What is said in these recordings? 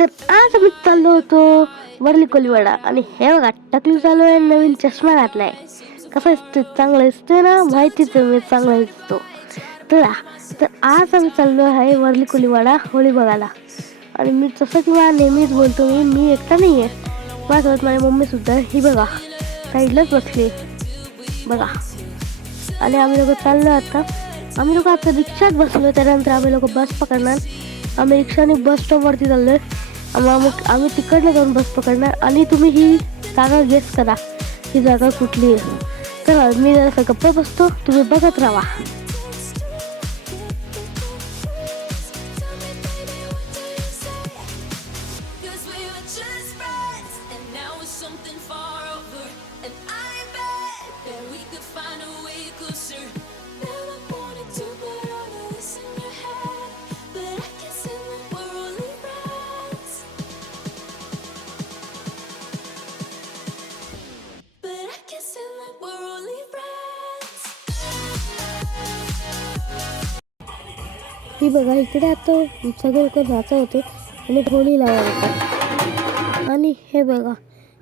तर आज आम्ही चाललो होतो वरली कोलीवाडा आणि हे बघा टकली चालू आहे, नवीन चष्मा घातलाय. कसा दिसतोय? चांगला दिसतोय ना, माहितीच आहे मी चांगला दिसतो. तर तर आज आम्ही चाललो आहे वरली कोलीवाडा होळी बघायला. आणि मी तसं की मला नेहमीच बोलतो, मी एकटा नाही आहे, माझ्यासोबत माझी मम्मी सुद्धा. ही बघा साईडलाच बसली बघा. आणि आम्ही लोक चाललो आता. आम्ही लोक आता रिक्षात बसलो, त्यानंतर आम्ही लोक बस पकडणार. आम्ही रिक्षाने बस स्टॉपवरती चाललोय. आम्ही तिकडनं जाऊन बस पकडणार. आणि तुम्ही ही जागा गेस करा, ही जागा कुठली आहे. तर मी जरा गप्पा बसतो, तुम्ही बघत राहा. ही बघा इकडे आता सगळे लोक नाचत होते आणि होळी लावत होते. आणि हे बघा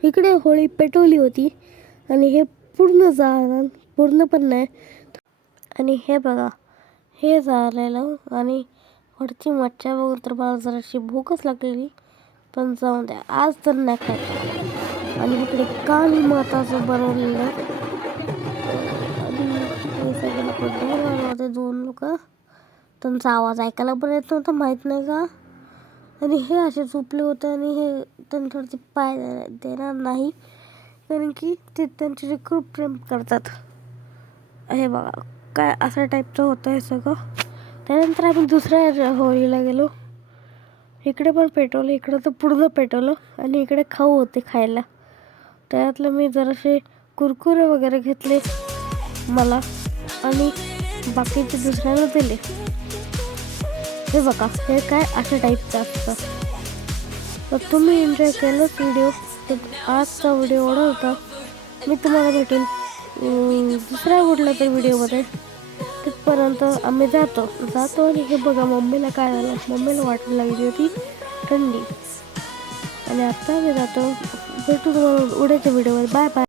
इकडे होळी पेटवली होती आणि हे पूर्ण जाळलं, पूर्ण पण नाही. आणि हे बघा हे झालेलं. आणि वरची मच्छा बघून तर मला जराशी भूकच लागलेली, पण जाऊन द्या, आज तर नाही खायचं. आणि इकडे काली माताचं बनवलेलं. आणि हे सगळे लोक ढोल होते, दोन लोक, त्यांचा आवाज ऐकायला पण येत नव्हता, माहीत नाही का. आणि हे असे झोपले होते आणि हे त्यांच्यावरती पाय देणार नाही, कारण की ते त्यांच्याशी खूप प्रेम करतात. हे बघा काय अशा टाईपचं होतं हे सगळं. त्यानंतर आम्ही दुसऱ्या होळीला गेलो. इकडे पण पेटवलं, इकडं तर पूर्ण पेटवलं. आणि इकडे खाऊ होते खायला, त्यातलं मी जरासे कुरकुरे वगैरे घेतले मला आणि बाकीचे दुसऱ्याला दिले. हे बघा हे काय अशा टाईपचं असतं. तर तुम्ही एन्जॉय केलंच व्हिडिओ. तर आजचा व्हिडिओ एवढा होता. मी तुम्हाला भेटेन दुसऱ्या कुठल्या तरी व्हिडिओमध्ये. तिथपर्यंत आम्ही जातो. आणि हे बघा मम्मीला काय झालं, मम्मीला वाटायला लागली होती थंडी. आणि आता आम्ही जातो. भेटू तुम्हाला उद्याच्या व्हिडिओमध्ये. Bye bye.